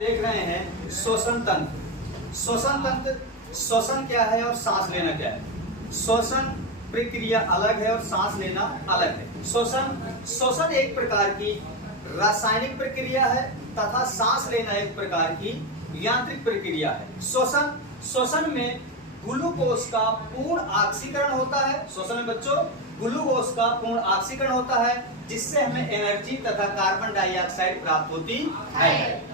देख रहे हैं श्वसन तंत्र। श्वसन तंत्र, श्वसन क्या है और सांस लेना क्या है। श्वसन प्रक्रिया अलग है और सांस लेना अलग है। श्वसन एक प्रकार की रासायनिक प्रक्रिया है तथा सांस लेना एक प्रकार की यांत्रिक प्रक्रिया है। श्वसन में ग्लूकोज का पूर्ण ऑक्सीकरण होता है। श्वसन में बच्चों ग्लूकोज का पूर्ण ऑक्सीकरण होता है, जिससे हमें एनर्जी तथा कार्बन डाइऑक्साइड प्राप्त होती है।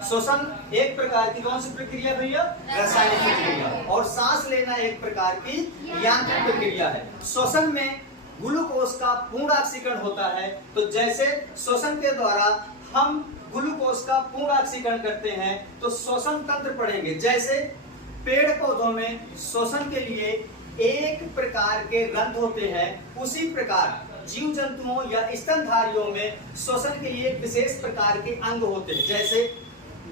श्वसन एक प्रकार की कौन सी प्रक्रिया भैया? रासायनिक प्रक्रिया। और सांस लेना एक प्रकार की यांत्रिक प्रक्रिया है। श्वसन में ग्लूकोज का पूर्ण ऑक्सीकरण होता है, तो जैसे श्वसन के द्वारा हम ग्लूकोज का पूर्ण ऑक्सीकरण करते हैं तो श्वसन तंत्र पढ़ेंगे। जैसे पेड़ पौधों में श्वसन के लिए एक प्रकार के रंध्र होते हैं, उसी प्रकार जीव जंतुओं या स्तनधारियों में श्वसन के लिए विशेष प्रकार के अंग होते हैं। जैसे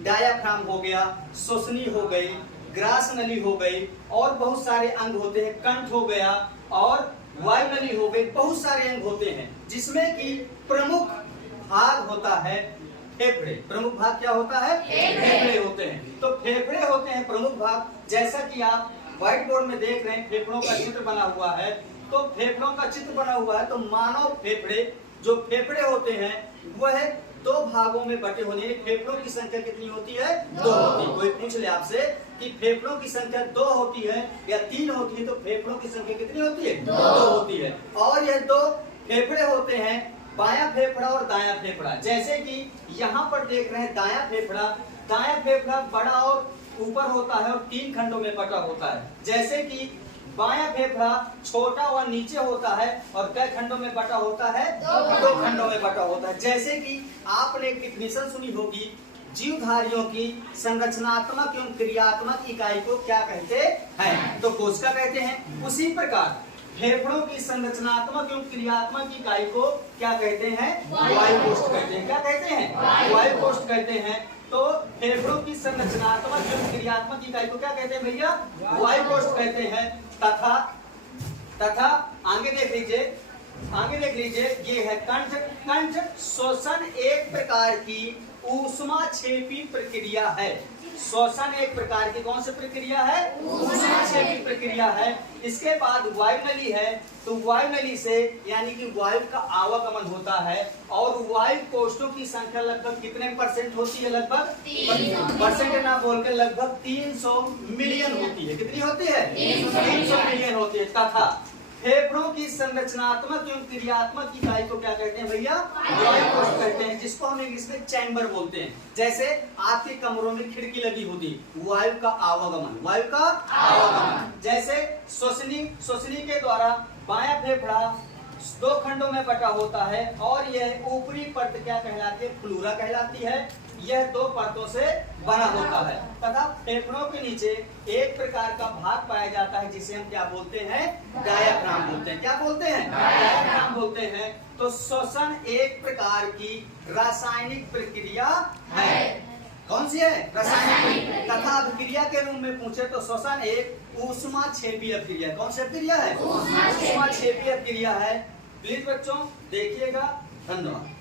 डायाफ्राम हो गया, श्वसनी हो गई, ग्रास नली हो गई और बहुत सारे अंग होते हैं। कंठ हो गया और वायु नली हो गई, बहुत सारे अंग होते हैं, जिसमें कि प्रमुख भाग होता है फेफड़े। प्रमुख भाग क्या होता है? फेफड़े होते हैं। तो फेफड़े होते हैं प्रमुख भाग। जैसा कि आप व्हाइट बोर्ड में देख रहे हैं, फेफड़ों का चित्र बना हुआ है। तो फेफड़ों का चित्र बना हुआ है तो मानव फेफड़े, जो फेफड़े होते हैं वह दो भागों में बटे होने। फेफड़ों की संख्या कितनी होती है? दो होती है। कोई पूछ ले आपसे कि फेफड़ों की संख्या दो होती है या तीन होती है, तो फेफड़ों की संख्या कितनी होती है? दो होती है। और यह दो फेफड़े होते हैं, बायां फेफड़ा और दायां फेफड़ा। जैसे कि यहाँ पर देख रहे हैं दायां फेफड़ा बड़ा और ऊपर होता है और तीन खंडों में बटा होता है। जैसे कि बायां फेफड़ा छोटा और नीचे होता है और कई खंडों में बटा होता है? दो खंडों में बटा होता है। जैसे कि आपने एक डिफिनेशन सुनी होगी, जीवधारियों की संरचनात्मक एवं क्रियात्मक इकाई को क्या कहते हैं? तो कोशिका कहते हैं। उसी प्रकार फेफड़ों की संरचनात्मक एवं क्रियात्मक इकाई को क्या कहते हैं? वायु कोष्ठ कहते हैं। क्या कहते हैं? वायु कोष्ठ कहते हैं। तो फेफड़ों की संरचनात्मक एवं क्रियात्मक इकाई को क्या कहते हैं भैया? वायु कोष्ठ कहते हैं। तथा आगे देख लीजिए, ये है कंठ। श्वसन एक प्रकार की ऊष्माक्षेपी प्रक्रिया है। श्वसन एक प्रकार की कौन सी प्रक्रिया है? ऊष्माक्षेपी प्रक्रिया है। इसके बाद वायु नली है, तो वायु नली से यानी कि वायु का आवागमन होता है। और वायु कोष्ठों की संख्या लगभग कितने परसेंट होती है? लगभग परसेंट ना बोल के लगभग 300 मिलियन होती है। कितनी होती है? 300 मिलियन होती है। तथा फेफड़ों की संरचनात्मक एवं क्रियात्मक इकाई को क्या कहते हैं भैया? वायु कोष्ठ कहते हैं, जिसको हम इंग्लिश में चैम्बर बोलते हैं। जैसे आपके कमरों में खिड़की लगी होती, वायु का आवागमन। जैसे श्वसनी के द्वारा बायां फेफड़ा दो खंडों में बटा होता है और यह ऊपरी परत क्या कहलाती है? फ्लोरा कहलाती है। यह दो परतों से बना होता है। तथा फेफड़ों के नीचे एक प्रकार का भाग पाया जाता है, जिसे हम क्या बोलते हैं? डायाफ्राम बोलते हैं। क्या बोलते हैं? डायाफ्राम बोलते हैं। तो श्वसन एक प्रकार की रासायनिक प्रक्रिया है। कौन सी है? रासायनिक। तथा अभिक्रिया के रूप में पूछे तो श्वसन एक ऊष्माक्षेपी अभिक्रिया। कौन सी अभिक्रिया है? ऊष्माक्षेपी अभिक्रिया है। प्लीज बच्चों देखिएगा। धन्यवाद।